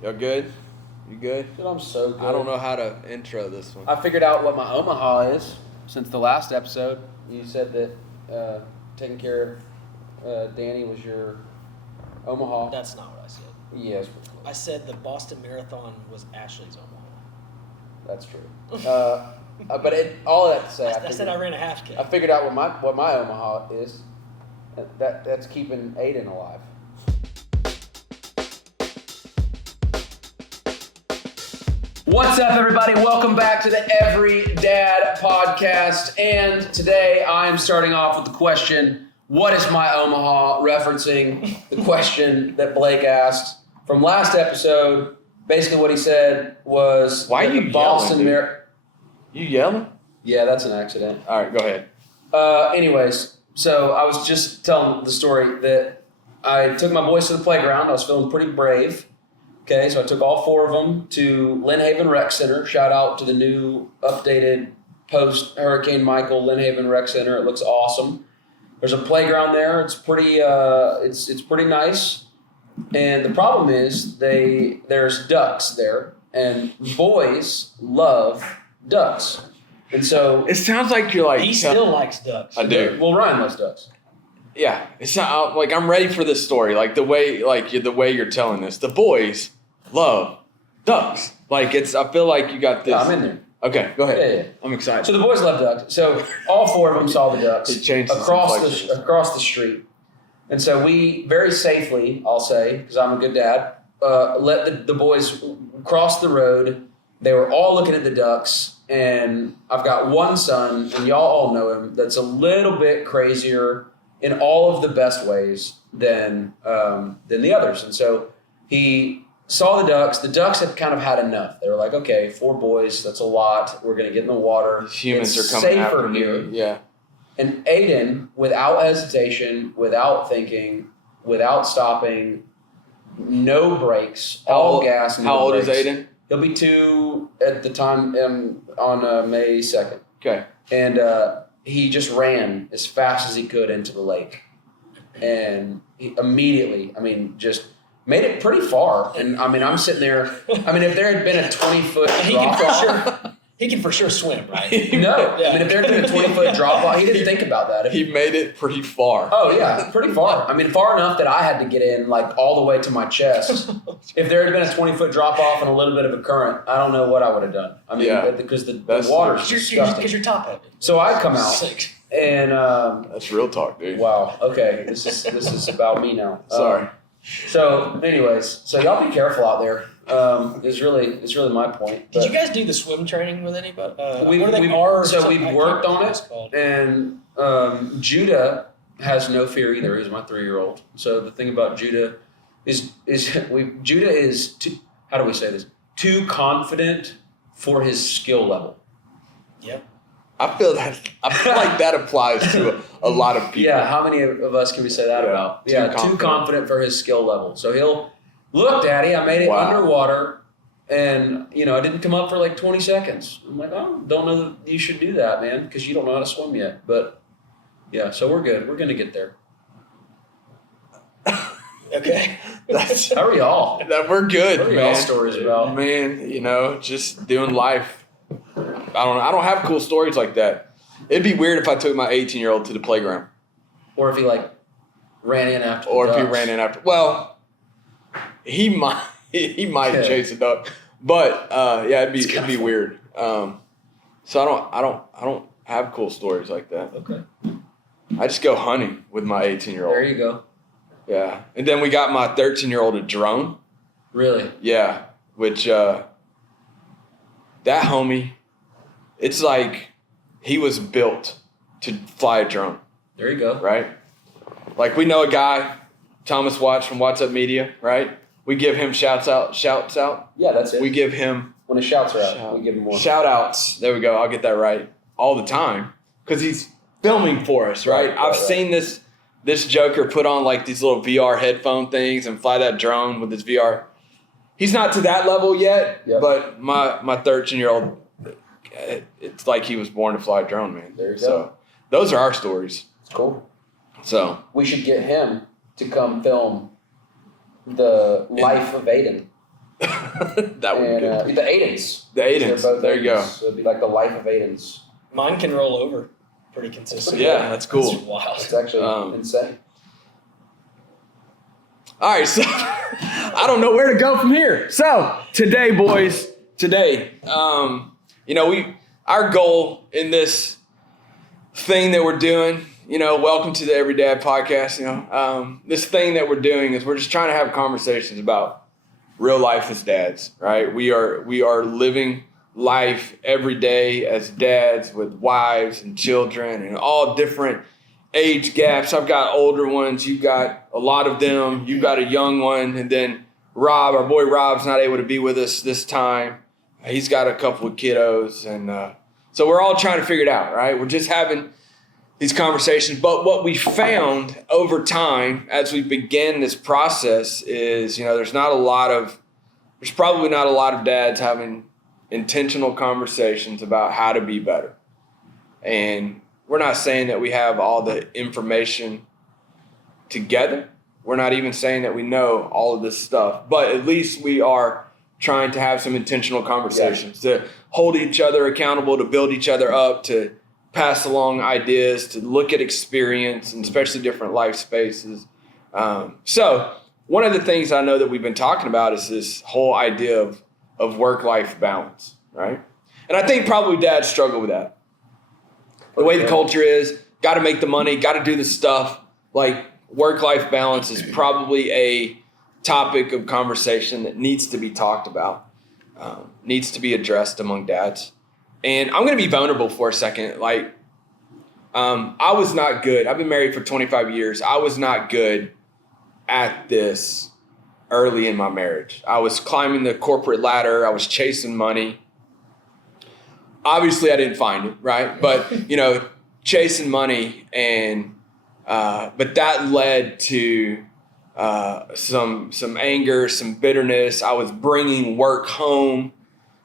Y'all good? You good? Dude, I'm so good. I don't know how to intro this one. I figured out what my Omaha is since the last episode. You said that taking care of Danny was your Omaha. That's not what I said. Yes, I said the Boston Marathon was Ashley's Omaha. that's true. But all of that to say, I said I ran a half K. I figured out what my Omaha is. That's keeping Aiden alive. What's up, everybody? Welcome back to the Every Dad podcast. And today I am starting off with the question, what is my Omaha? Referencing the question that Blake asked from last episode. Basically what he said was... Why are you Boston yelling, You yelling? Yeah, that's an accident. All right, go ahead. Anyways, so I was just telling the story that I took my boys to the playground. I was feeling pretty brave. Okay, so I took all four of them to Lynn Haven Rec Center. Shout out to the new updated post-Hurricane Michael Lynn Haven Rec Center. It looks awesome. There's a playground there. It's pretty it's pretty nice. And the problem is there's ducks there, and boys love ducks. And so It sounds like you're like... He still likes ducks. I do. Well, Ryan loves ducks. Yeah, it's not like I'm ready for this story. Like the way you're telling this. The boys love ducks. Like I feel like you got this. Yeah, I'm in there. Okay, go ahead. Yeah. I'm excited. So the boys love ducks. So all four of them saw the ducks He changed his inflections. across the street. And so we very safely, I'll say, because I'm a good dad, let the boys cross the road. They were all looking at the ducks. And I've got one son, and y'all all know him, that's a little bit crazier in all of the best ways than the others. And so he saw the ducks. The ducks had kind of had enough. They were like, okay, four boys, that's a lot. We're going to get in the water. Humans It's are coming safer after here. me. Yeah. And Aiden, without hesitation, without thinking, without stopping, no brakes, all gas, no How old is brakes. Aiden? He'll be 2 at the time on May 2nd. Okay. And he just ran as fast as he could into the lake. And he immediately, just made it pretty far. And, I'm sitting there. If there had been a 20-foot drop-off. He can for sure swim, right? No. Yeah. If there had been a 20-foot drop-off, he didn't think about that. He made it pretty far. Oh, yeah, pretty far. Far enough that I had to get in, all the way to my chest. If there had been a 20-foot drop-off and a little bit of a current, I don't know what I would have done. Because the water's disgusting. Because you're top heavy. So I come out, Sick. and That's real talk, dude. wow, okay, this is about me now. Sorry. So, anyways, y'all be careful out there. It's really my point. Did you guys do the swim training with anybody? We've worked on it, and Judah has no fear either. He's my 3-year-old. So the thing about Judah is Judah is how do we say this? Too confident for his skill level. Yep. I feel like that applies to a lot of people. Yeah, how many of us can we say that about? Too confident for his skill level. So he'll look, Daddy, I made it underwater, and I didn't come up for 20 seconds. I'm like, oh, don't know that you should do that, man, because you don't know how to swim yet. But yeah, so we're good. We're gonna get there. Okay. How are y'all? We're good, What are man. y'all stories about? Man, just doing life. I don't have cool stories like that. It'd be weird if I took my 18-year-old to the playground. Or if he ran in after. Or the if he ducks. ran in after. Well, he might chase a duck. But it'd be weird. So I don't have cool stories like that. Okay. I just go hunting with my 18-year-old. There you go. Yeah. And then we got my 13-year-old a drone. Really? Yeah. Which that homie, it's like he was built to fly a drone. There you go. Right? We know a guy, Thomas Watts from What's Up Media, right? We give him shouts out. Yeah, that's it. We give him when the shouts are out, we give him more. shout outs. There we go. I'll get that right all the time because he's filming for us, right? I've seen this joker put on these little VR headphone things and fly that drone with his VR. He's not to that level yet, but my 13-year-old, it's like he was born to fly a drone, man. There you go. So those are our stories. It's cool. So We should get him to come film the life of Aiden. That would be And good. the Aidens. The Aidens. They're both There you go. Aidens. So it'd be like the life of Aidens. Mine can roll over pretty consistently. Yeah, that's cool. That's wild. It's actually insane. All right, so I don't know where to go from here. So today, boys, our goal in this thing that we're doing, welcome to the Every Dad podcast. This thing that we're doing is we're just trying to have conversations about real life as dads, right? We are living life every day as dads with wives and children and all different age gaps. I've got older ones. You've got a lot of them. You've got a young one. And then Rob, our boy Rob's not able to be with us this time. He's got a couple of kiddos. And so we're all trying to figure it out, right? We're just having these conversations. But what we found over time as we begin this process is, there's probably not a lot of dads having intentional conversations about how to be better. And we're not saying that we have all the information together. We're not even saying that we know all of this stuff, but at least we are trying to have some intentional conversations to hold each other accountable, to build each other up, to pass along ideas, to look at experience, and especially different life spaces. So one of the things I know that we've been talking about is this whole idea of work-life balance, right? And I think probably dads struggle with that. The way the culture is, got to make the money, got to do the stuff. Like work-life balance is probably a topic of conversation that needs to be talked about, needs to be addressed among dads. And I'm going to be vulnerable for a second. Like, I was not good. I've been married for 25 years. I was not good at this early in my marriage. I was climbing the corporate ladder. I was chasing money. Obviously, I didn't find it, right? But, chasing money but that led to some anger, some bitterness. I was bringing work home.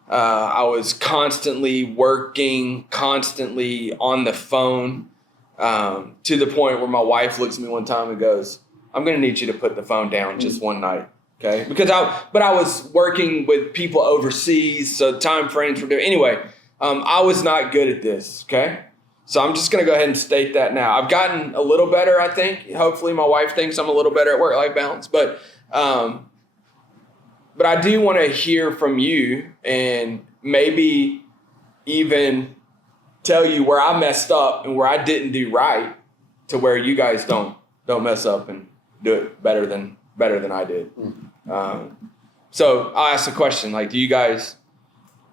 I was constantly working, constantly on the phone, to the point where my wife looks at me one time and goes, "I'm going to need you to put the phone down just one night." Okay. Because I was working with people overseas. So time frames were different. Anyway, I was not good at this. Okay. So I'm just going to go ahead and state that now. I've gotten a little better, I think. Hopefully my wife thinks I'm a little better at work-life balance. But I do want to hear from you and maybe even tell you where I messed up and where I didn't do right to where you guys don't mess up and do it better than I did. So I'll ask the question, like,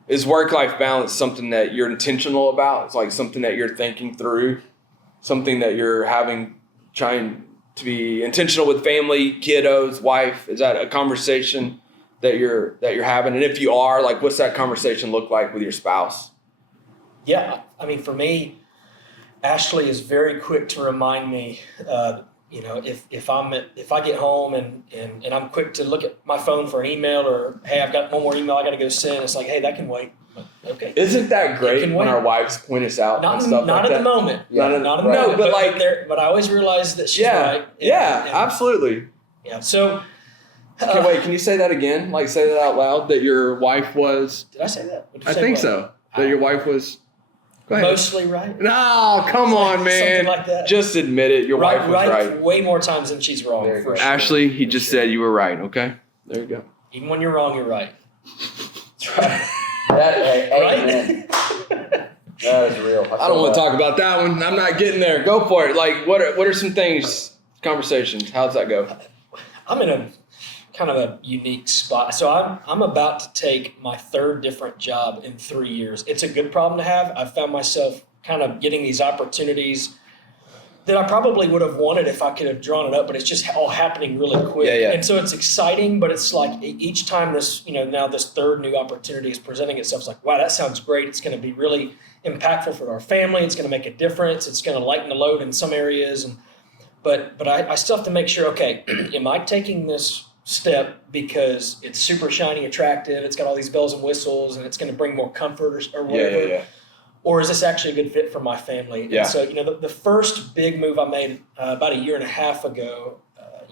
is work-life balance something that you're intentional about? It's like something that you're thinking through, something that you're trying to be intentional with family, kiddos, wife? Is that a conversation that you're having? And if you are, like, what's that conversation look like with your spouse? Yeah, I mean, for me, Ashley is very quick to remind me, if I get home and I'm quick to look at my phone for an email, or hey, I've got one more email I got to go send. It's like, hey, that can wait. Okay. Isn't that great when our wives point us out and stuff not like at that? the moment. Yeah. Not at the moment. but But I always realize that she's right. Absolutely. Yeah. So. Okay, wait. Can you say that again? Like, say that out loud. That your wife was. Did I say that? I think so. That your wife was. Go ahead. Mostly right. No, come on, man. Something like that. Just admit it. Your wife was right. Way more times than she's wrong. Very For good. sure. Ashley, he just said you were right. Okay, there you go. Even when you're wrong, you're right. That's right. Amen. That is real. I don't want to talk about that one. I'm not getting there. Go for it. Like, what are some things, conversations? How's that go? I'm in a kind of a unique spot. So I'm about to take my third different job in 3 years. It's a good problem to have. I found myself kind of getting these opportunities that I probably would have wanted if I could have drawn it up, but it's just all happening really quick. Yeah. And so it's exciting, but it's like each time now this third new opportunity is presenting itself, it's like, wow, that sounds great. It's going to be really impactful for our family. It's going to make a difference. It's going to lighten the load in some areas. But I still have to make sure, okay, am I taking this step because it's super shiny, attractive, it's got all these bells and whistles, and it's going to bring more comfort or whatever? Yeah. Or is this actually a good fit for my family? Yeah. And so, the first big move I made about a year and a half ago,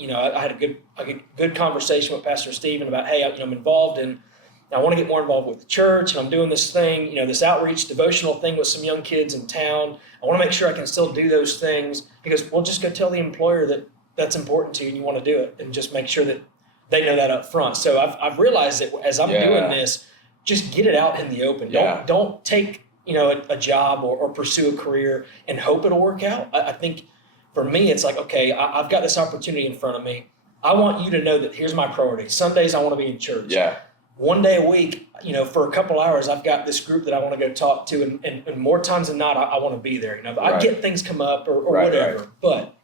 I had a good conversation with Pastor Stephen about, hey, I'm involved in, I want to get more involved with the church, and I'm doing this thing, this outreach devotional thing with some young kids in town. I want to make sure I can still do those things. He goes, well, just go tell the employer that that's important to you and you want to do it, and just make sure that they know that up front. So I've realized that as I'm doing this, just get it out in the open. Don't take a job or pursue a career and hope it'll work out. I think for me, it's like, okay, I've got this opportunity in front of me. I want you to know that here's my priority. Some days I want to be in church. Yeah. One day a week, for a couple hours, I've got this group that I want to go talk to, and more times than not, I want to be there. I get things come up or whatever, but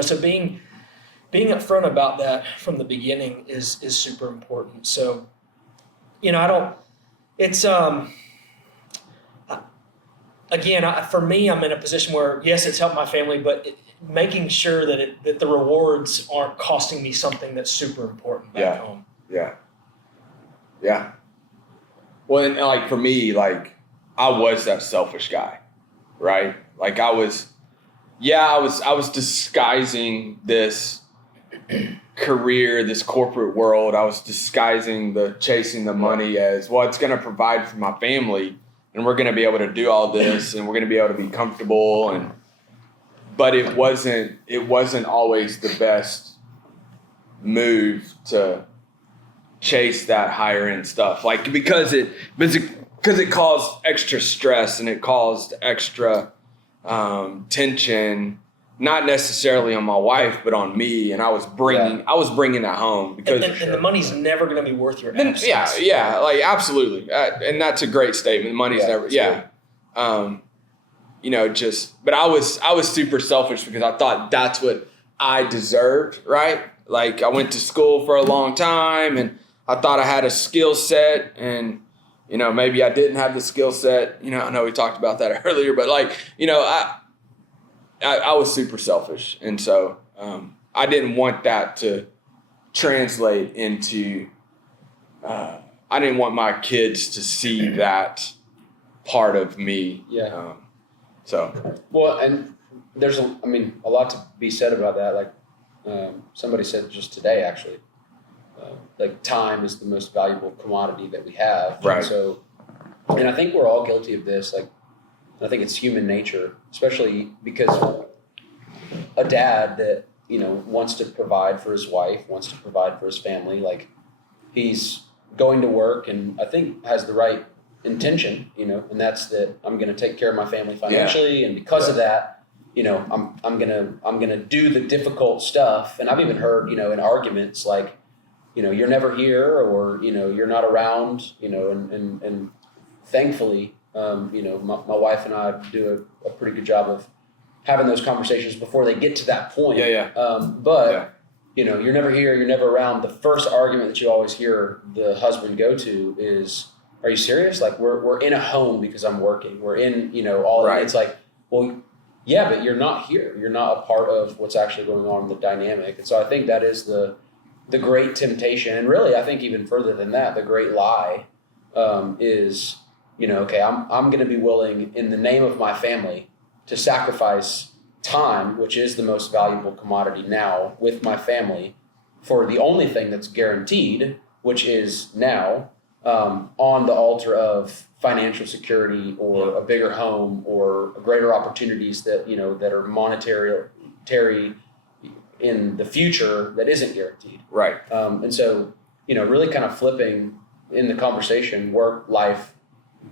so being upfront about that from the beginning is super important. So, I don't. It's again, for me, I'm in a position where yes, it's helped my family, but making sure that the rewards aren't costing me something that's super important back home. Yeah. Well, and like for me, like I was that selfish guy, right? Like I was disguising this career, this corporate world. I was disguising the chasing the money as, well, it's going to provide for my family, and we're going to be able to do all this, and we're going to be able to be comfortable. But it wasn't always the best move to chase that higher end stuff, like because it caused extra stress and it caused extra tension, not necessarily on my wife but on me, and I was bringing that home because and the money's never going to be worth your absence. Like absolutely, and that's a great statement. Money's never but I was super selfish because I thought that's what I deserved, right? Like I went to school for a long time and I thought I had a skill set, and maybe I didn't have the skill set. I know we talked about that earlier, but like I was super selfish, and so I didn't want that to translate into. I didn't want my kids to see that part of me. Yeah. Well, and there's a lot to be said about that. Like somebody said just today, actually. Like time is the most valuable commodity that we have. Right. And I think we're all guilty of this. Like, I think it's human nature, especially because a dad that, wants to provide for his wife, wants to provide for his family, like he's going to work and I think has the right intention, and that's that I'm going to take care of my family financially. And because of that, I'm going to do the difficult stuff. And I've even heard, in arguments like, you're never here, or, you're not around, and thankfully, my wife and I do a pretty good job of having those conversations before they get to that point. You're never here, you're never around. The first argument that you always hear the husband go to is, are you serious? Like we're in a home because I'm working. We're in, all right. It's like, well, yeah, but you're not here. You're not a part of what's actually going on in the dynamic. And so I think that is the great temptation, and really, I think even further than that, the great lie is, okay, I'm going to be willing in the name of my family to sacrifice time, which is the most valuable commodity now, with my family for the only thing that's guaranteed, which is now on the altar of financial security or a bigger home or greater opportunities that that are monetary in the future that isn't guaranteed. Right. And so, really kind of flipping in the conversation, work-life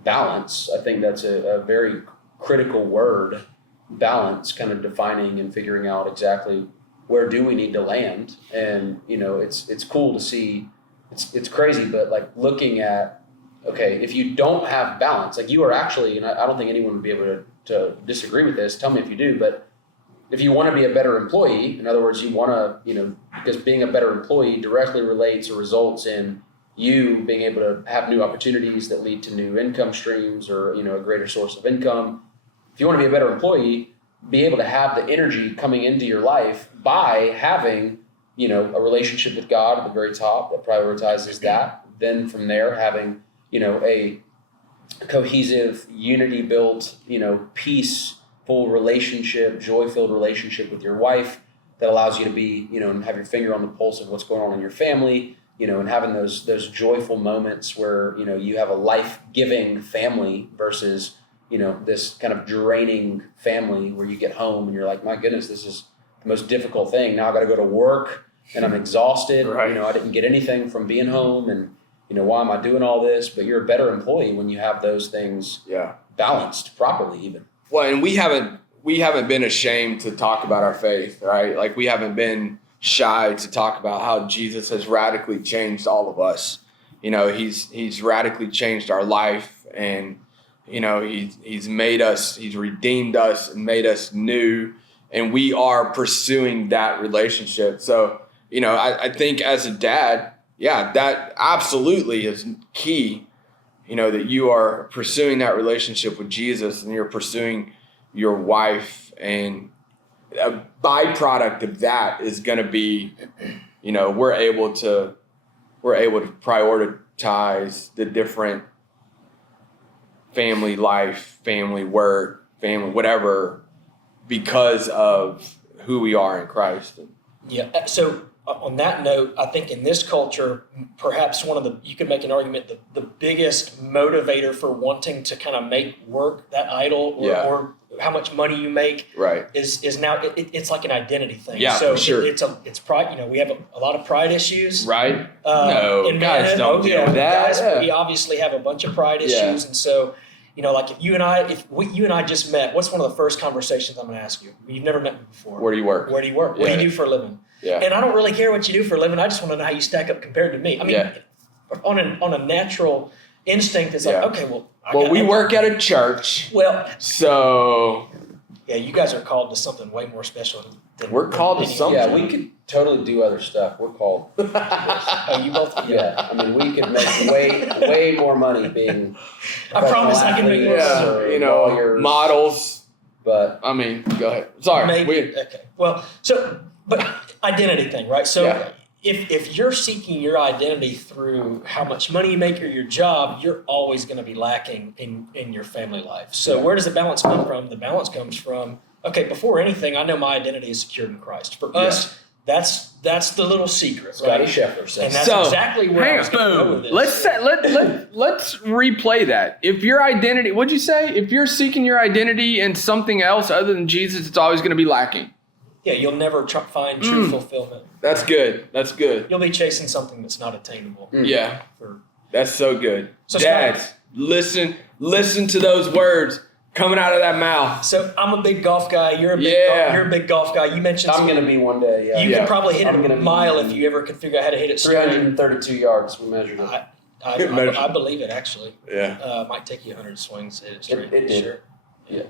balance, I think that's a very critical word, balance, kind of defining and figuring out exactly where do we need to land. And, it's cool to see, it's crazy, but like looking at, okay, if you don't have balance, like you are actually, and I don't think anyone would be able to disagree with this, tell me if you do, but if you want to be a better employee, in other words, you want to, because being a better employee directly relates or results in you being able to have new opportunities that lead to new income streams or, a greater source of income. If you want to be a better employee, be able to have the energy coming into your life by having, a relationship with God at the very top that prioritizes that. Then from there, having, a cohesive, unity-built, peaceful relationship, joy-filled relationship with your wife, that allows you to be, and have your finger on the pulse of what's going on in your family, and having those joyful moments where, you have a life-giving family versus, this kind of draining family where you get home and you're like, my goodness, this is the most difficult thing. Now I've got to go to work and I'm exhausted. Right. I didn't get anything from being home, and, why am I doing all this? But you're a better employee when you have those things balanced properly even. Well, and we haven't been ashamed to talk about our faith, right? Like, we haven't been shy to talk about how Jesus has radically changed all of us. He's radically changed our life, and he's made us, he's redeemed us and made us new, and we are pursuing that relationship. So, I think as a dad, that absolutely is key. That you are pursuing that relationship with Jesus, and you're pursuing your wife, and a byproduct of that is going to be, we're able to prioritize the different family life, family work, family whatever, because of who we are in Christ. Yeah. So on that note, I think in this culture, perhaps you could make an argument that the biggest motivator for wanting to kind of make work that idol, or how much money you make, right, is now it's like an identity thing. Yeah, so for sure. It's pride. We have a lot of pride issues, right? No, guys don't deal with that. Guys, we obviously have a bunch of pride issues, and so. Like if you and I just met, what's one of the first conversations I'm going to ask you? You've never met me before. Where do you work? Where do you work? What do you do for a living? Yeah. And I don't really care what you do for a living. I just want to know how you stack up compared to me. I mean, on a natural instinct, it's like, okay, well. We work at a church. Well. So. Yeah, you guys are called to something way more special than we're called to something. Yeah, we could totally do other stuff. We're called. Oh, you both? Yeah, I mean, we could make way more money being. I promise I can make more money. Lawyers, models. But I mean, go ahead. Sorry. Maybe. Okay. Well, but identity thing, right? So if you're seeking your identity through how much money you make or your job, you're always going to be lacking in your family life. So where does the balance come from? The balance comes from, okay, before anything, I know my identity is secured in Christ. For us, that's the little secret, Scotty right? Scheffler says. And that's exactly where I was going to go with this. Let's replay that. If your identity, what'd you say? If you're seeking your identity in something else other than Jesus, it's always going to be lacking. Yeah, you'll never find true fulfillment. That's good. That's good. You'll be chasing something that's not attainable. Yeah, that's so good. So Dads, Scott, listen to those words coming out of that mouth. So I'm a big golf guy. You're a big golf guy. You mentioned I'm going to be one day. Yeah, you could probably hit it a mile if you ever could figure out how to hit it straight. 332 yards. We measured it. I believe it actually. Yeah. Might take you 100 swings to hit it straight. It did. Sure. Yeah.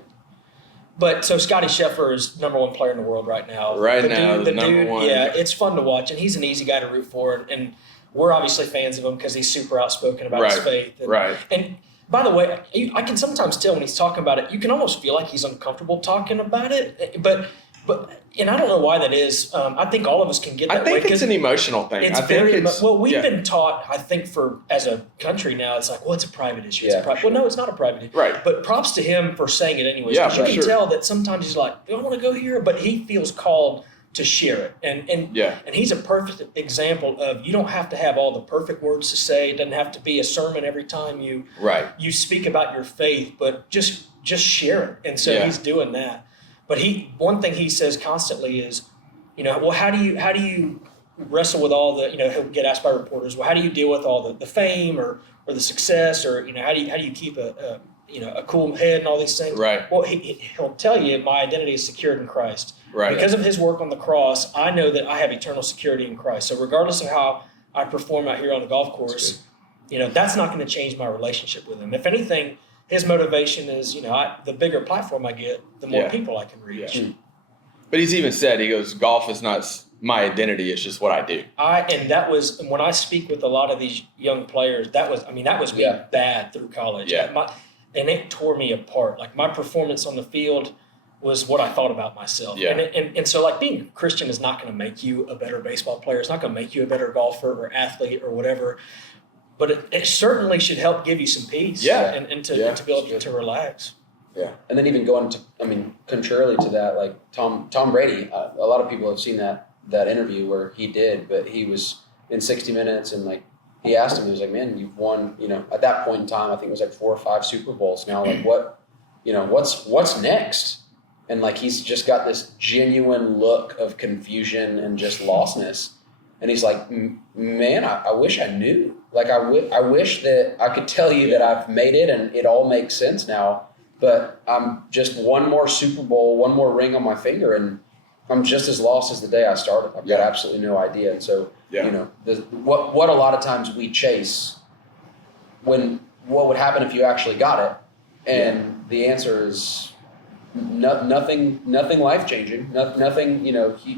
But so Scotty Scheffler is number one player in the world right now. The dude, one. Yeah, it's fun to watch, and he's an easy guy to root for, and we're obviously fans of him because he's super outspoken about his faith. And by the way, I can sometimes tell when he's talking about it, you can almost feel like he's uncomfortable talking about it. But and I don't know why that is. I think all of us can get that way. I think it's an emotional thing. It's we've been taught, I think, as a country now, it's like, well, it's a private issue. Well, no, it's not a private issue. Right. But props to him for saying it anyways. Yeah, because you can tell that sometimes he's like, I don't want to go here, but he feels called to share it. And he's a perfect example of you don't have to have all the perfect words to say. It doesn't have to be a sermon every time you speak about your faith, but just share it. And so he's doing that. But one thing he says constantly is, well, how do you wrestle with all the, he'll get asked by reporters, well, how do you deal with all the fame or the success, or how do you keep a cool head and all these things? Right. Well, he'll tell you, my identity is secured in Christ. Right. Because of his work on the cross, I know that I have eternal security in Christ. So regardless of how I perform out here on the golf course, that's not going to change my relationship with him. If anything, his motivation is, the bigger platform I get, the more people I can reach. Yeah. But he's even said, he goes, golf is not my identity, it's just what I do. And that was, when I speak with a lot of these young players, that was me bad through college. Yeah. And it tore me apart. Like, my performance on the field was what I thought about myself. Yeah. And so, like, being a Christian is not going to make you a better baseball player. It's not going to make you a better golfer or athlete or whatever. But it certainly should help give you some peace and to be able to relax. Yeah. And then even going to, contrarily to that, like Tom Brady, a lot of people have seen that interview where he did, but he was in 60 Minutes and like he asked him, he was like, man, you've won, at that point in time, I think it was like 4 or 5 Super Bowls now. Like what's next? And like he's just got this genuine look of confusion and just lostness. And he's like, man, I wish I knew. Like I wish that I could tell you that I've made it and it all makes sense now. But I'm just one more Super Bowl, one more ring on my finger, and I'm just as lost as the day I started. I've got absolutely no idea. And so, what a lot of times we chase what would happen if you actually got it? And the answer is nothing life-changing, nothing,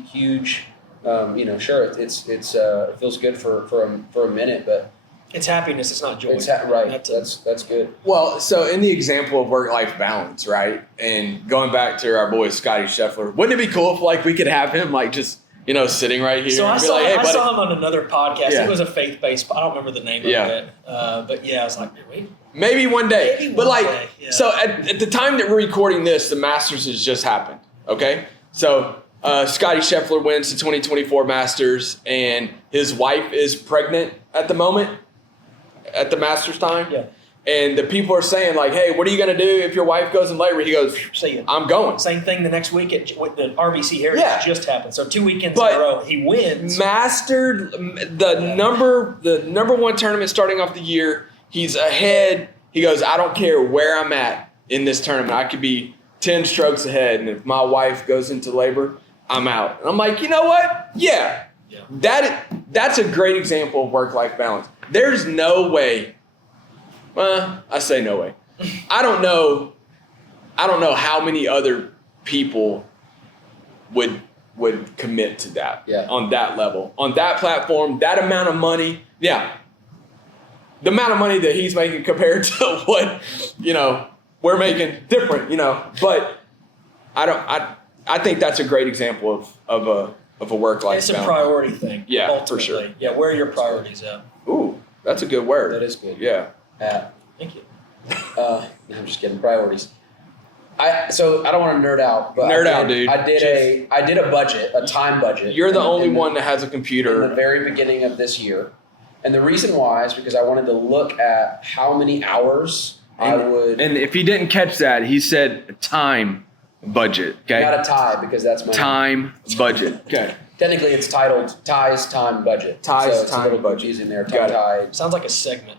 huge. Sure, it feels good for a minute, but it's happiness. It's not joy. Right. That's good. Well, so in the example of work-life balance, right, and going back to our boy Scotty Scheffler, wouldn't it be cool if like we could have him like just sitting right here? So and I be saw like, hey, buddy. him on another podcast. Yeah. It was a faith-based. I don't remember the name of it. But yeah, I was like, wait. Maybe one day. Maybe but one like, day, yeah. so at the time that we're recording this, the Masters has just happened. Okay, so Scotty Scheffler wins the 2024 Masters, and his wife is pregnant at the moment at the Masters time. Yeah. And the people are saying like, hey, what are you going to do if your wife goes in labor? He goes, See you. I'm going. Same thing the next week with the RBC Heritage just happened. So 2 weekends But in a row, he wins. Mastered the number one tournament starting off the year. He's ahead. He goes, I don't care where I'm at in this tournament. I could be 10 strokes ahead. And if my wife goes into labor, I'm out. And I'm like, you know what? Yeah. That's a great example of work-life balance. There's no way. I say no way. I don't know how many other people would commit to that on that level, on that platform, that amount of money. Yeah. The amount of money that he's making compared to what, we're making different, but I think that's a great example of a work-life It's balance. a priority thing. Yeah, ultimately. for sure. Yeah, where are your priorities at? Ooh, that's a good word. That is good. Yeah. Thank you. I'm just kidding. Priorities. So I don't want to nerd out, but dude. I did a budget, a time budget. You're the only one that has a in computer. the very beginning of this year, and the reason why is because I wanted to look at how many hours I would. And if you didn't catch that, he said time budget. Okay. Not a tie because that's my Time budget. Okay. Technically, it's titled Ties Time Budget. Ties so it's Time a little Budget. confusing there. Got it. Tie. Sounds like a segment.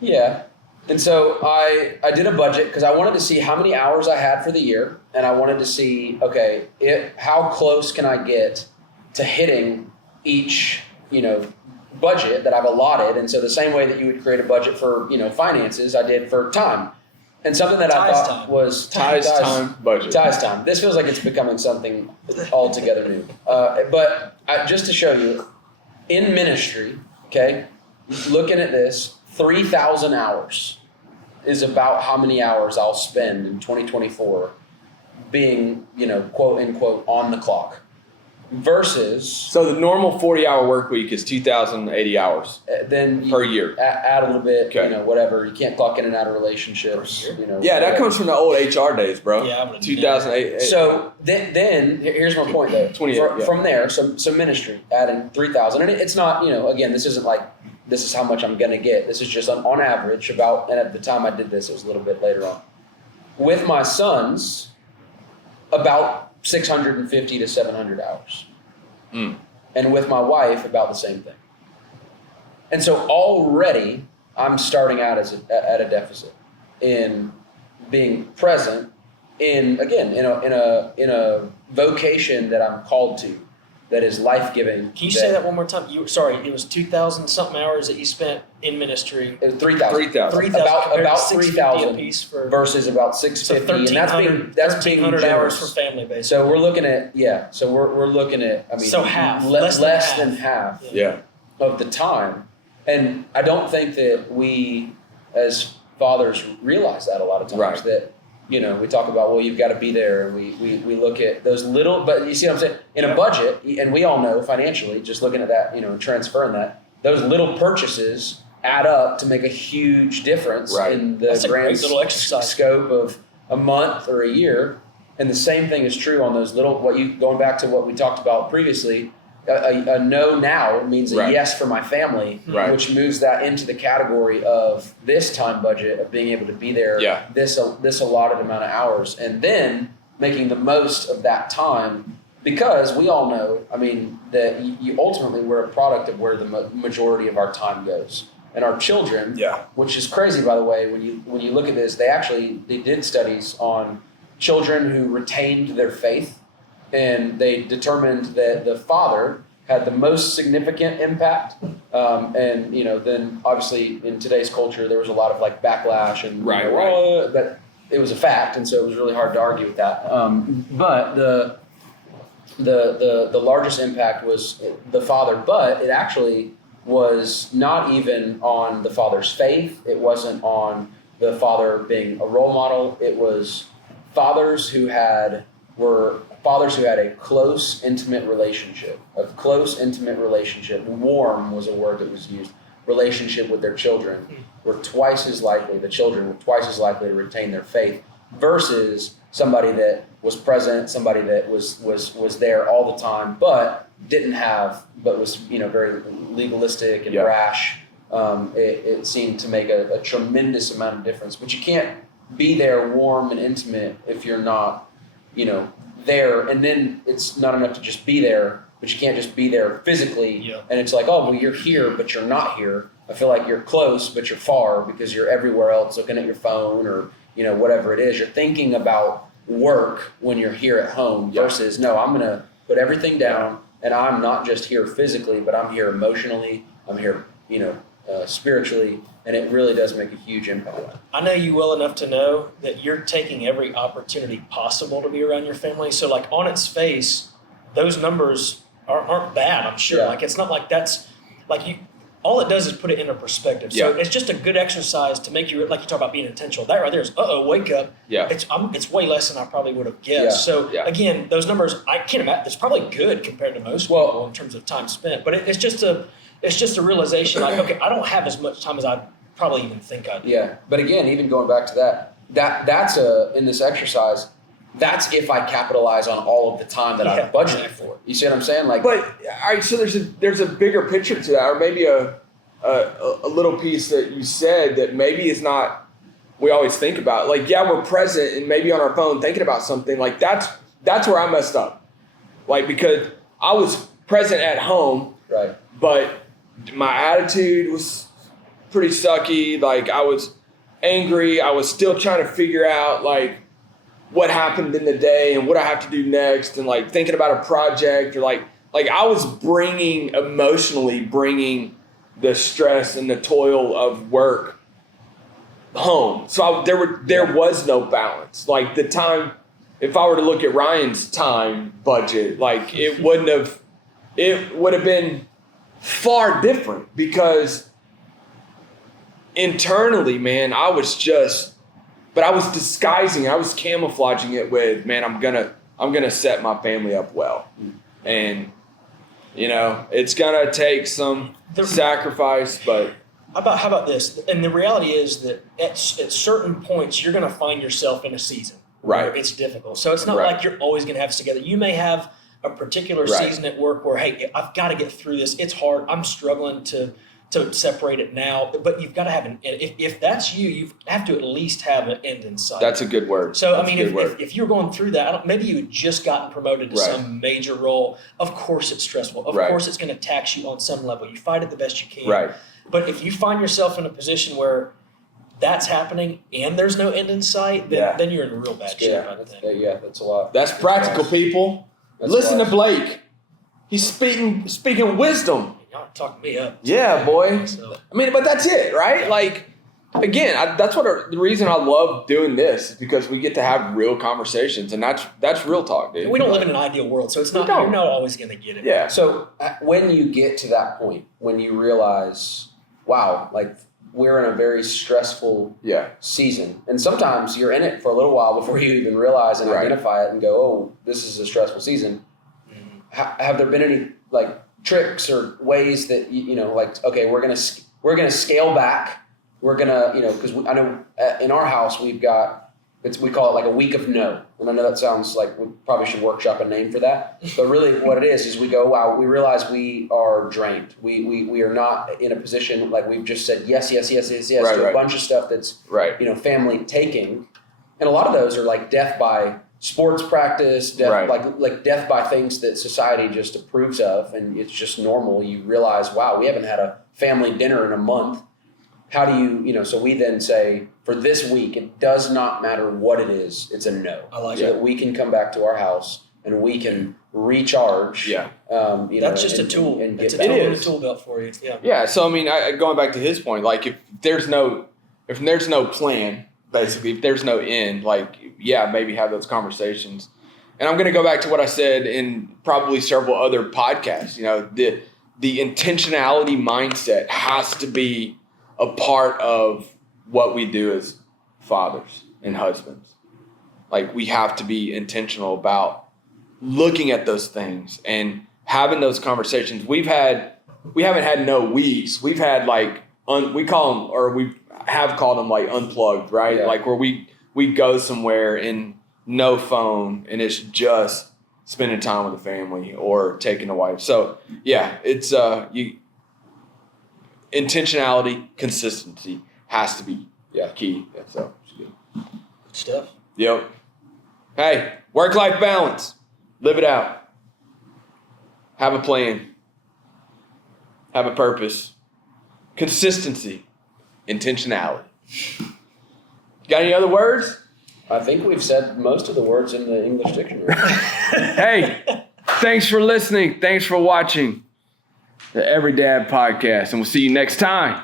Yeah. And so I did a budget because I wanted to see how many hours I had for the year, and I wanted to see, okay, how close can I get to hitting each, budget that I've allotted. And so the same way that you would create a budget for, finances, I did for time. And something that I thought was Ties time budget. Ties time. This feels like it's becoming something altogether new. But just to show you, in ministry, okay, looking at this, 3,000 hours is about how many hours I'll spend in 2024 being, quote unquote, on the clock. Versus. So the normal 40-hour work week is 2,080 hours Then per year. Add a little bit, Okay. Whatever. You can't clock in and out of relationships. Yeah, that comes from the old HR days, bro. Yeah, I would've 2008. So then here's my point though. 28, From there, some ministry, adding 3,000, and it's not, again, this isn't like this is how much I'm gonna get. This is just on average about, and at the time I did this, it was a little bit later on. With my sons, about 650 to 700 hours. And with my wife, about the same thing. And so already I'm starting out at a deficit in being present in a vocation that I'm called to, that is life-giving. Can you say that one more time? It was 2,000 something hours that you spent in ministry. It was 3,000. 3,000. 3,000 About compared to 3,000 a piece for versus about so 650, and that's being 1,300 hours generous. for family basically. So we're looking at we're looking at So half, less less than than half Yeah. of the time, and I don't think that we as fathers realize that a lot of times. Right. That we talk about, well, you've got to be there, and we look at those little, but you see what I'm saying? In a budget, and we all know financially, just looking at that, transferring that, those little purchases add up to make a huge difference Right. in the That's a grand great little exercise. scope a month or a year. And the same thing is true on those little, going back to what we talked about previously, a no now means a Right. yes for my family, Right. which moves that into the category of this time budget of being able to be there Yeah. this allotted amount of hours, and then making the most of that time, because we all know, I mean, that you ultimately we're a product of where the majority of our time goes. And our children, Yeah. which is crazy, by the way, when you look at this, they did studies on children who retained their faith, and they determined that the father had the most significant impact. And then obviously in today's culture, there was a lot of like backlash and Right. but it was a fact, and so it was really hard to argue with that. But the largest impact was the father, but it actually was not even on the father's faith. It wasn't on the father being a role model. It was fathers who had a close, intimate relationship. Warm was a word that was used. Relationship with their children the children were twice as likely to retain their faith versus somebody that was present, somebody that was there all the time, but was very legalistic and Yeah. rash. It seemed to make a tremendous amount of difference. But you can't be there warm and intimate if you're not, there. And then it's not enough to just be there, but you can't just be there physically. Yeah. And it's like, oh, well, you're here, but you're not here. I feel like you're close, but you're far because you're everywhere else looking at your phone or, whatever it is. You're thinking about work when you're here at home versus, no, I'm going to put everything down, and I'm not just here physically, but I'm here emotionally. I'm here, spiritually, and it really does make a huge impact. I know you well enough to know that you're taking every opportunity possible to be around your family. So, like, on its face, those numbers aren't bad, I'm sure. Yeah. Like, it's not like that's like you. All it does is put it into perspective. So it's just a good exercise to make you, like you talk about being intentional. That right there is, wake up. Yeah. It's way less than I probably would have guessed. Yeah. So again, those numbers, I can't imagine. It's probably good compared to most people in terms of time spent. But it's just a realization. Like, okay, I don't have as much time as I probably even think I do. Yeah, but again, even going back to that's in this exercise. That's if I capitalize on all of the time that I've budgeted for. You see what I'm saying? Like, But all right, so there's a bigger picture to that, or maybe a little piece that you said that maybe is not we always think about. Like, we're present and maybe on our phone thinking about something. Like that's where I messed up. Like, because I was present at home, right? but my attitude was pretty sucky. Like, I was angry. I was still trying to figure out like what happened in the day and what I have to do next, and like thinking about a project, or like I was emotionally bringing the stress and the toil of work home. So there was no balance. Like, the time, if I were to look at Ryan's time budget, like it would have been far different, because internally, man, I was disguising, I was camouflaging it with, man, I'm gonna set my family up well. And it's gonna take some sacrifice, but How about this? And the reality is that at certain points, you're going to find yourself in a season Right. where it's difficult. So it's not Right. like you're always going to have this together. You may have a particular Right. season at work where, hey, I've got to get through this. It's hard. I'm struggling to separate it now. But you've got to have if that's you have to at least have an end in sight. that's a good word. So, That's a good word. if you're going through that, maybe you had just gotten promoted to Right. some major role. Of course it's stressful. Of Right. course it's going to tax you on some level. You fight it the best you can. Right. But if you find yourself in a position where that's happening and there's no end in sight, then you're in real bad shape, I think. That's a lot. That's practical, people. That's Listen wise. to Blake. He's speaking wisdom. Y'all talking me up. Yeah, boy. So, I mean, but that's it, right? Like, again, that's the reason I love doing this, is because we get to have real conversations, and that's real talk, dude. we don't live in an ideal world, so it's not. don't. You're not always going to get it. Yeah. So when you get to that point, when you realize, wow, like we're in a very stressful Yeah. season, and sometimes you're in it for a little while before you even realize and Right. identify it and go, oh, this is a stressful season. Have there been any like tricks or ways that like, okay, we're gonna scale back. We're gonna, because I know in our house we've got we call it like a week of no. And I know that sounds like we probably should workshop a name for that. But really what it is we go, wow, we realize we are drained. We are not in a position like we've just said yes Right, to right. a bunch of stuff that's, Right. family taking. And a lot of those are like death by sports practice, death, Right. like death by things that society just approves of. And it's just normal. You realize, wow, we haven't had a family dinner in a month. How do you, so we then say, for this week, it does not matter what it is, it's a no. I like so it. that we can come back to our house and we can recharge. Yeah. That's just a tool. And It's get a back. tool in is. the tool belt for you. Yeah. Yeah. So, I mean, going back to his point, like if there's no plan, basically, if there's no end, like, yeah, maybe have those conversations. And I'm going to go back to what I said in probably several other podcasts. The intentionality mindset has to be a part of what we do as fathers and husbands. Like, we have to be intentional about looking at those things and having those conversations. We haven't had no weeks. We've had like we have called them like unplugged, right? Yeah. Like where we go somewhere and no phone and it's just spending time with the family or taking a wife. So yeah, it's intentionality, consistency has to be key. Yeah, so it's good. Good stuff. Yep. Hey, work-life balance. Live it out. Have a plan. Have a purpose. Consistency. Intentionality. Got any other words? I think we've said most of the words in the English dictionary. Hey, thanks for listening. Thanks for watching the Every Dad Podcast, and we'll see you next time.